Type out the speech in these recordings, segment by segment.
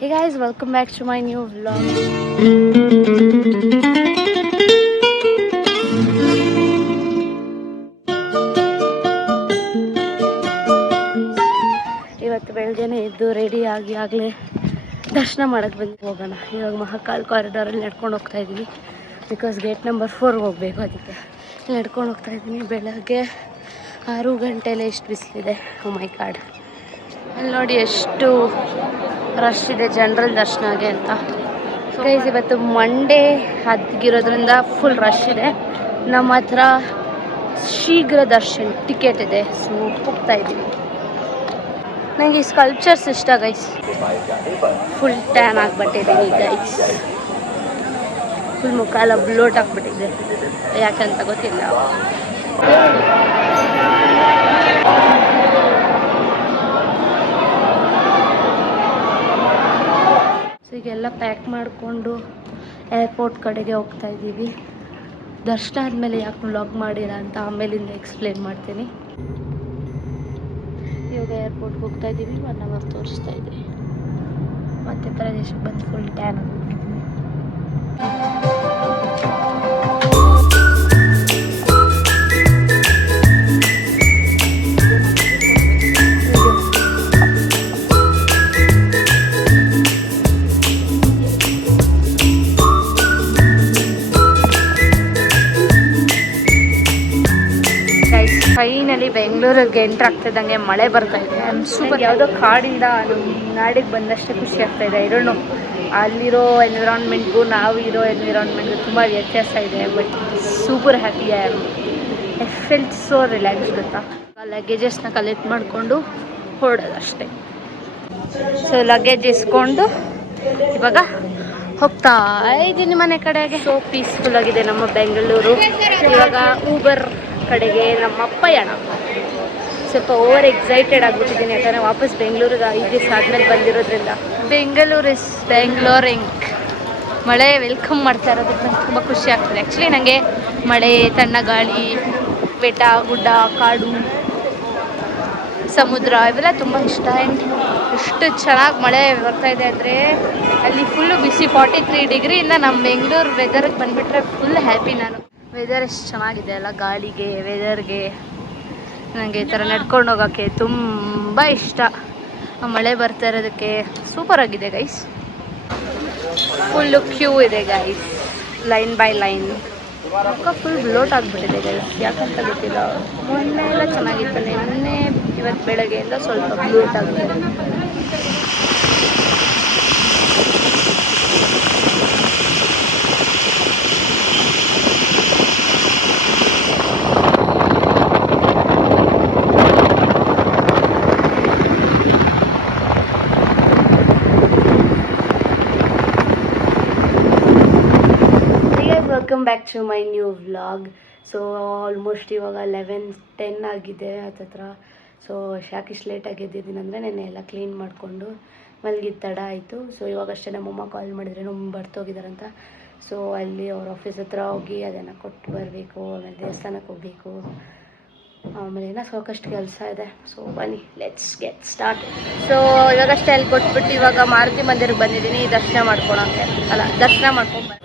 Hey guys, welcome back to my new vlog. ಇವತ್ತು ಬೆಳಗ್ಗೆನೇ ಎದ್ದು ರೆಡಿ ಆಗಿ ಆಗಲೇ ದರ್ಶನ ಮಾಡೋಕ್ಕೆ ಬಂದು ಹೋಗೋಣ. ಇವಾಗ ಮಹಾಕಾಲ್ ಕಾರಿಡಾರಲ್ಲಿ ನಡ್ಕೊಂಡು ಹೋಗ್ತಾ ಇದ್ದೀವಿ. ಬಿಕಾಸ್ ಗೇಟ್ ನಂಬರ್ 4 ಹೋಗಬೇಕು, ಅದಕ್ಕೆ ನಡ್ಕೊಂಡು ಹೋಗ್ತಾ ಇದ್ದೀನಿ. ಬೆಳಗ್ಗೆ 6 ಗಂಟೆಯಲ್ಲೇ ಎಷ್ಟು ಬಿಸಿಲಿದೆ. ಓ ಮೈ ಗಾಡ್, ಅಲ್ಲಿ ನೋಡಿ ಎಷ್ಟು ರಶ್ ಇದೆ ಜನರಲ್ ದರ್ಶನಗೆ ಅಂತ. ಸೊ ಗೈಸ್, ಇವತ್ತು ಮಂಡೇ ಆಗಿರೋದ್ರಿಂದ ಫುಲ್ ರಶ್ ಇದೆ. ನಮ್ಮ ಹತ್ರ ಶೀಘ್ರ ದರ್ಶನ್ ಟಿಕೆಟ್ ಇದೆ, ಸೊ ಹೋಗ್ತಾ ಇದ್ದೀವಿ. ನನಗೆ ಈ ಸ್ಕಲ್ಪ್ಚರ್ಸ್ ಇಷ್ಟ ಗೈಸ್. ಫುಲ್ ಟ್ಯಾನ್ ಆಗಿಬಿಟ್ಟಿದ್ದೀನಿ ಗೈಸ್, ಫುಲ್ ಮುಖ ಎಲ್ಲ ಬ್ಲೋಟ್ ಆಗಿಬಿಟ್ಟಿದೆ, ಯಾಕಂತ ಗೊತ್ತಿಲ್ಲ. ಸೊ ಈಗೆಲ್ಲ ಪ್ಯಾಕ್ ಮಾಡಿಕೊಂಡು ಏರ್ಪೋರ್ಟ್ ಕಡೆಗೆ ಹೋಗ್ತಾ ಇದ್ದೀವಿ. ದರ್ಶನ ಆದಮೇಲೆ ಯಾಕೆ ವ್ಲಾಗ್ ಮಾಡಿಲ್ಲ ಅಂತ ಆಮೇಲಿಂದ ಎಕ್ಸ್ಪ್ಲೇನ್ ಮಾಡ್ತೀನಿ. ಇವಾಗ ಏರ್ಪೋರ್ಟ್ಗೆ ಹೋಗ್ತಾ ಇದ್ದೀವಿ. 1 ಅವರ್ ತೋರಿಸ್ತಾ ಇದೆ. ಮತ್ತೆ ಪ್ರದೇಶಕ್ಕೆ ಬಂದು ಫುಲ್ ಟ್ಯಾನ್ ಆಗಿಬಿಟ್ಟಿದ್ದೀನಿ. ಫೈನಲಿ ಬೆಂಗಳೂರಿಗೆ ಎಂಟ್ರ್ ಆಗ್ತಿದ್ದಂಗೆ ಮಳೆ ಬರ್ತಾ ಇದೆ. ಸೂಪರ್. ಯಾವುದೋ ಕಾಡಿಂದ ನಮ್ಮ ನಾಡಿಗೆ ಬಂದಷ್ಟೇ ಖುಷಿ ಆಗ್ತಾ ಇದೆ. ಐಡೋಂಟ್ ನೋ, ಅಲ್ಲಿರೋ ಎನ್ವಿರಾನ್ಮೆಂಟ್ಗೂ ನಾವು ಇರೋ ಎನ್ವಿರಾನ್ಮೆಂಟ್ಗೂ ತುಂಬ ವ್ಯತ್ಯಾಸ ಇದೆ. But super happy. I felt so relax ಗೊತ್ತಾ. ಲಗೇಜಸ್ನ ಕಲೆಕ್ಟ್ ಮಾಡಿಕೊಂಡು ಹೊರಡೋದಷ್ಟೇ. ಸೊ ಲಗೇಜ್ ಇಸ್ಕೊಂಡು ಇವಾಗ ಹೋಗ್ತಾ ಇದ್ದೀನಿ ಮನೆ ಕಡೆಗೆ. ಸೊ ಪೀಸ್ಫುಲ್ ಆಗಿದೆ ನಮ್ಮ ಬೆಂಗಳೂರು. ಇವಾಗ ಊಬರ್ ಕಡೆಗೆ ನಮ್ಮ ಪಯಣ. ಸ್ವಲ್ಪ ಓವರ್ ಎಕ್ಸೈಟೆಡ್ ಆಗಿಬಿಟ್ಟಿದ್ದೀನಿ, ಯಾಕಂದರೆ ವಾಪಸ್ ಬೆಂಗಳೂರಿಗೆ 5 ದಿವಸ ಆದಮೇಲೆ ಬಂದಿರೋದ್ರಿಂದ. ಬೆಂಗಳೂರು ಇಸ್ ಬೆಂಗಳೂರಿಂಗ್. ಮಳೆ ವೆಲ್ಕಮ್ ಮಾಡ್ತಾ ಇರೋದ್ರಿಂದ ನಂಗೆ ತುಂಬ ಖುಷಿ ಆಗ್ತದೆ. ಆ್ಯಕ್ಚುಲಿ ನನಗೆ ಮಳೆ, ತಣ್ಣ ಗಾಳಿ, ಬೆಟ್ಟ ಗುಡ್ಡ, ಕಾಡು, ಸಮುದ್ರ ಇವೆಲ್ಲ ತುಂಬ ಇಷ್ಟ. ಆ್ಯಂಡ್ ಎಷ್ಟು ಚೆನ್ನಾಗಿ ಮಳೆ ಬರ್ತಾ ಇದೆ ಅಂದರೆ ಅಲ್ಲಿ ಫುಲ್ಲು ಬಿಸಿ 43 ಡಿಗ್ರಿಯಿಂದ ನಮ್ಮ ಬೆಂಗಳೂರು ವೆದರ್ಗೆ ಬಂದುಬಿಟ್ರೆ ಫುಲ್ ಹ್ಯಾಪಿ ನಾನು. ವೆದರ್ ಎಷ್ಟು ಚೆನ್ನಾಗಿದೆ ಅಲ್ಲ, ಗಾಳಿಗೆ ವೆದರ್ಗೆ. ನನಗೆ ಈ ಥರ ನಡ್ಕೊಂಡು ಹೋಗೋಕ್ಕೆ ತುಂಬ ಇಷ್ಟ. ಮಳೆ ಬರ್ತಾ ಇರೋದಕ್ಕೆ ಸೂಪರಾಗಿದೆ ಗೈಸ್. ಫುಲ್ಲು ಕ್ಯೂ ಇದೆ ಗೈಸ್, ಲೈನ್ ಬೈ ಲೈನ್. ಮುಖ ಫುಲ್ ಬ್ಲೋಟ್ ಆಗಿಬಿಟ್ಟಿದೆ ಗೈಸ್, ಯಾಕಂತ ಗೊತ್ತಿಲ್ಲ. ಮೊನ್ನೆ ಎಲ್ಲ ಚೆನ್ನಾಗಿತ್ತು, ನಿನ್ನೆ ಇವತ್ತು ಬೆಳಗ್ಗೆಯಿಂದ ಸ್ವಲ್ಪ ಬ್ಲೋಟ್ ಆಗಿದೆ. Welcome back to my new vlog. So almost ಇವಾಗ 11:10 ಆಗಿದೆ ಹತ್ತತ್ರ. ಸೊ ಯಾಕಿಷ್ಟು ಲೇಟಾಗಿ ಎದ್ದಿದ್ದೀನಿ ಅಂದರೆ ನೆನ್ನೆ ಎಲ್ಲ ಕ್ಲೀನ್ ಮಾಡಿಕೊಂಡು ಮಲಗಿದ ತಡ ಆಯಿತು. ಸೊ ಇವಾಗಷ್ಟೇ ನಮ್ಮಮ್ಮ ಕಾಲ್ ಮಾಡಿದರೆ ನಮ್ಮ ಬರ್ತೋಗಿದ್ದಾರಂತ. ಸೊ ಅಲ್ಲಿ ಅವ್ರ ಆಫೀಸ್ ಹತ್ರ ಹೋಗಿ ಅದನ್ನು ಕೊಟ್ಟು ಬರಬೇಕು. ಆಮೇಲೆ ದೇವಸ್ಥಾನಕ್ಕೆ ಹೋಗಬೇಕು. ಆಮೇಲೆ ಏನೋ ಸಾಕಷ್ಟು ಕೆಲಸ ಇದೆ. ಸೊ ಬನ್ನಿ, ಲೆಟ್ಸ್ ಗೆಟ್ ಸ್ಟಾರ್ಟ್. ಸೊ ಇವಾಗಷ್ಟೇ ಅಲ್ಲಿ ಕೊಟ್ಬಿಟ್ಟು ಇವಾಗ ಮಾರುತಿ ಮಂದಿರಕ್ಕೆ ಬಂದಿದ್ದೀನಿ ದರ್ಶನ ಮಾಡ್ಕೊಳಕ್ಕೆ. ದರ್ಶನ ಮಾಡ್ಕೊಂಡು ಬಂದಿದ್ದೀನಿ.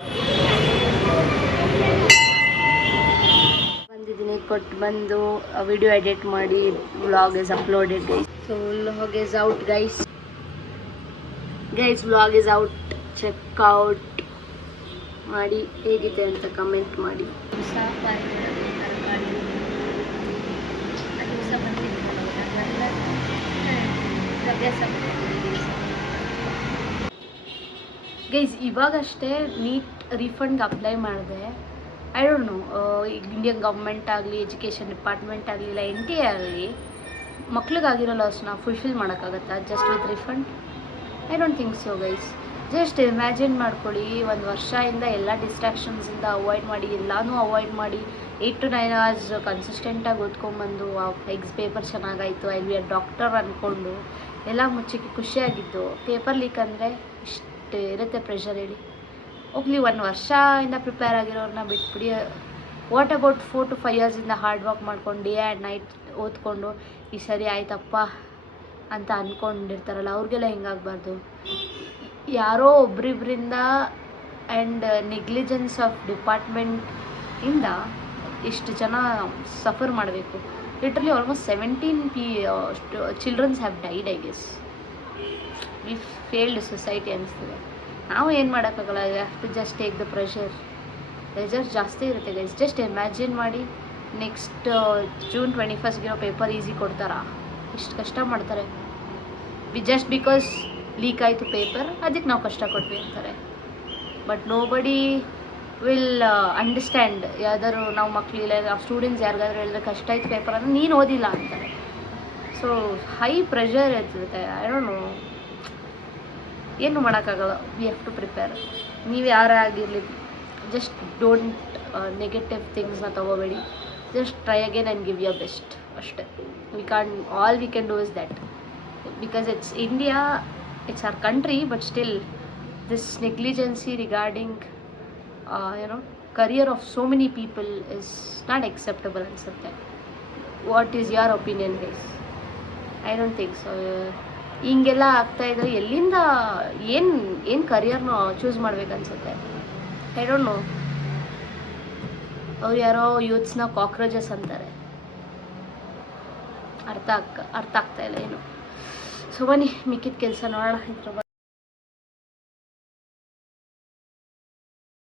ಕೊಟ್ಟು ಬಂದು ವಿಡಿಯೋ ಎಡಿಟ್ ಮಾಡಿ vlog is uploaded guys. So vlog is out guys. Vlog is out. Check out ಮಾಡಿ ಹೇಗಿದೆ ಅಂತ ಕಮೆಂಟ್ ಮಾಡಿ. ಗೈಸ್ ಇವಾಗಷ್ಟೇ ನೀಟ್ ರೀಫಂಡ್ಗೆ ಅಪ್ಲೈ ಮಾಡಿದೆ. I don't know, Indian government ಆಗಲಿ, ಎಜುಕೇಷನ್ ಡಿಪಾರ್ಟ್ಮೆಂಟ್ ಆಗಲಿ, ಇಲ್ಲ NTA ಆಗಲಿ ಮಕ್ಳಿಗಾಗಿರೋ ಲಾಸ್ನ ಫುಲ್ಫಿಲ್ ಮಾಡೋಕ್ಕಾಗತ್ತಾ just with refund? I don't think so guys. Just imagine ಮಾಡ್ಕೊಳ್ಳಿ, 1 ವರ್ಷದಿಂದ ಎಲ್ಲ ಡಿಸ್ಟ್ರಾಕ್ಷನ್ಸಿಂದ ಅವಾಯ್ಡ್ ಮಾಡಿ, ಎಲ್ಲನೂ ಅವಾಯ್ಡ್ ಮಾಡಿ 8 to 9 hours ಕನ್ಸಿಸ್ಟೆಂಟಾಗಿ ಓದ್ಕೊಂಬಂದು ಆ ಪೇಪರ್ ಚೆನ್ನಾಗಾಯಿತು, ಐ ವಿ ಆರ್ ಡಾಕ್ಟರ್ ಅಂದ್ಕೊಂಡು ಎಲ್ಲ ಮುಚ್ಚಕ್ಕೆ ಖುಷಿಯಾಗಿದ್ದು. ಪೇಪರ್ ಲೀಕ್ ಅಂದರೆ ಇಷ್ಟು ಇರುತ್ತೆ ಪ್ರೆಷರ್. ಹೇಳಿ ಹೋಗ್ಲಿ, 1 ವರ್ಷದಿಂದ ಪ್ರಿಪೇರ್ ಆಗಿರೋರನ್ನ ಬಿಟ್ಬಿಡಿ. ವಾಟ್ ಅಬೌಟ್ 4 to 5 yearsಯಿಂದ ಹಾರ್ಡ್ ವರ್ಕ್ ಮಾಡ್ಕೊಂಡು ಡೇ ಆ್ಯಂಡ್ ನೈಟ್ ಓದ್ಕೊಂಡು ಈ ಸರಿ ಆಯ್ತಪ್ಪ ಅಂತ ಅಂದ್ಕೊಂಡಿರ್ತಾರಲ್ಲ, ಅವ್ರಿಗೆಲ್ಲ ಹಿಂಗಾಗಬಾರ್ದು. ಯಾರೋ ಒಬ್ರಿಬ್ರಿಂದ ಆ್ಯಂಡ್ ನೆಗ್ಲಿಜೆನ್ಸ್ ಆಫ್ ಡಿಪಾರ್ಟ್ಮೆಂಟಿಂದ ಇಷ್ಟು ಜನ ಸಫರ್ ಮಾಡಬೇಕು. Literally almost 17 childrens have died, I guess. We failed society ಅನಿಸ್ತದೆ. ನಾವು ಏನು ಮಾಡೋಕ್ಕಾಗಲ್ಲ, you have to just take the pressure ಜಾಸ್ತಿ ಇರುತ್ತೆ ಗೈಸ್. ಜಸ್ಟ್ ಇಮ್ಯಾಜಿನ್ ಮಾಡಿ, next June 21st paper easy ಕೊಡ್ತಾರಾ? ಇಷ್ಟು ಕಷ್ಟ ಮಾಡ್ತಾರೆ ಜಸ್ಟ್ ಬಿಕಾಸ್ ಲೀಕ್ ಆಯಿತು ಪೇಪರ್, ಅದಕ್ಕೆ ನಾವು ಕಷ್ಟ ಕೊಟ್ವಿ ಅಂತಾರೆ. ಬಟ್ ನೋ ಬಡಿ ವಿಲ್ ಅಂಡರ್ಸ್ಟ್ಯಾಂಡ್. ಯಾವ್ದಾದ್ರು ನಾವು ಮಕ್ಕಳಿಲ್ಲ, ನಾವು ಸ್ಟೂಡೆಂಟ್ಸ್ ಯಾರಿಗಾದ್ರೂ ಹೇಳಿದ್ರೆ ಕಷ್ಟ ಆಯ್ತು ಪೇಪರ್ ಅಂದರೆ ನೀನು ಓದಿಲ್ಲ ಅಂತಾರೆ. ಸೊ ಹೈ ಪ್ರೆಷರ್ ಇರ್ತದೆ. ಐ ಡೋಂಟ್ ನೋ, ಏನು ಮಾಡೋಕ್ಕಾಗಲ್ಲ. We have to prepare. ನೀವು ಯಾರೇ ಆಗಿರಲಿ, ಜಸ್ಟ್ ಡೋಂಟ್ ನೆಗೆಟಿವ್ ಥಿಂಗ್ಸ್ನ ತೊಗೋಬೇಡಿ. Just try again and give your best ಅಷ್ಟೇ. All we can do is that, because it's India, it's our country. But still this negligency regarding career of so many people is not acceptable ಅನ್ಸುತ್ತೆ. What is your opinion guys? I don't think so. ಹಿಂಗೆಲ್ಲ ಆಗ್ತಾಯಿದ್ರೆ ಎಲ್ಲಿಂದ ಏನು ಕರಿಯರ್ನ choose ಮಾಡ್ಬೇಕನ್ಸುತ್ತೆ? I don't know. ಅವ್ರು ಯಾರೋ ಯೂತ್ಸ್ನ cockroaches ಅಂತಾರೆ. ಅರ್ಥ ಆಗ್ತಾ ಇಲ್ಲ ಏನು. ಸೊ ಬನ್ನಿ ಮಿಕ್ಕಿದ ಕೆಲಸ ನೋಡೋಣ. ಇದ್ರ ಬಗ್ಗೆ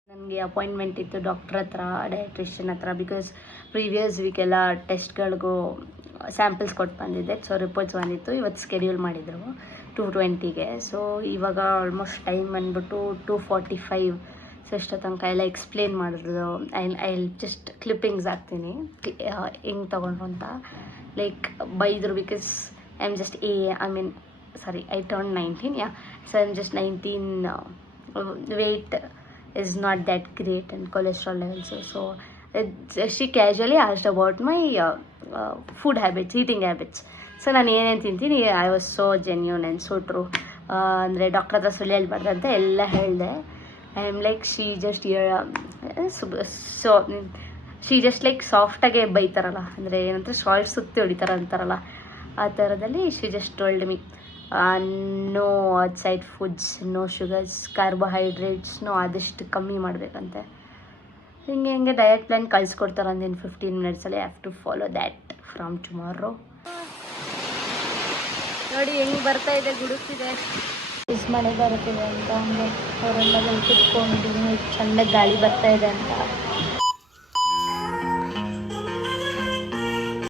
ನನಗೆ ಅಪಾಯಿಂಟ್ಮೆಂಟ್ ಇತ್ತು ಡಾಕ್ಟ್ರ್ ಹತ್ರ, ಡಯಟ್ರಿಷಿಯನ್ ಹತ್ರ. ಬಿಕಾಸ್ ಪ್ರೀವಿಯಸ್ ವೀಕೆಲ್ಲ ಟೆಸ್ಟ್ಗಳಿಗೂ ಸ್ಯಾಂಪಲ್ಸ್ ಕೊಟ್ಟು ಬಂದಿದ್ದೆ. ಸೊ ರಿಪೋರ್ಟ್ಸ್ ಬಂದಿತ್ತು. ಇವತ್ತು ಸ್ಕೆಡ್ಯೂಲ್ ಮಾಡಿದರು 2:20ಗೆ. ಸೊ ಇವಾಗ ಆಲ್ಮೋಸ್ಟ್ ಟೈಮ್ ಬಂದ್ಬಿಟ್ಟು 2:45. ಸೊ ಇಷ್ಟ ತನಕ ಎಲ್ಲ ಎಕ್ಸ್ಪ್ಲೇನ್ ಮಾಡಿದ್ರು. ಐ ಜಸ್ಟ್ ಕ್ಲಿಪ್ಪಿಂಗ್ಸ್ ಹಾಕ್ತೀನಿ ಹೆಂಗೆ ತೊಗೊಂಡ್ರು ಅಂತ. ಲೈಕ್ ಬೈದರು because I am just I turn 19. So I am just 19. Weight is not that great and cholesterol levels. So she casually asked about my food habits, eating habits. So ನಾನು ಏನೇನು ತಿಂತೀನಿ, I was so genuine and so true. ಅಂದರೆ doctor ಹತ್ರ ಸುಳ್ಳು ಹೇಳ್ಬಾರ್ದು ಅಂತ ಎಲ್ಲ ಹೇಳಿದೆ. I am like she just like ಸಾಫ್ಟಾಗೆ ಬೈತಾರಲ್ಲ, ಅಂದರೆ ಏನಂತ ಸಾಲ್ಟ್ ಸುತ್ತಿ ಹೊಡಿತಾರ ಅಂತಾರಲ್ಲ, ಆ ಥರದಲ್ಲಿ she just told me no outside foods, no sugars, ಕಾರ್ಬೋಹೈಡ್ರೇಟ್ಸ್ನು ಆದಷ್ಟು ಕಮ್ಮಿ ಮಾಡಬೇಕಂತೆ. ಹಿಂಗೆ ಡಯಟ್ ಪ್ಲ್ಯಾನ್ ಕಳಿಸ್ಕೊಡ್ತಾರೆ ಅಂದಿನ 15 ಮಿನಿಟ್ಸಲ್ಲಿ. I have to follow that from tomorrow. ನೋಡಿ ಹೆಂಗೆ ಬರ್ತಾ ಇದೆ, ಗುಡುಕ್ತಿದೆ. ಮಳೆ ಬರುತ್ತಿದೆ ಅಂತ ಹಂಗೆ ಅವರೆಲ್ಲ ಕುತ್ಕೊಂಡಿದ್ದೀನಿ, ಚೆಂದ ಗಾಳಿ ಬರ್ತಾ ಇದೆ ಅಂತ.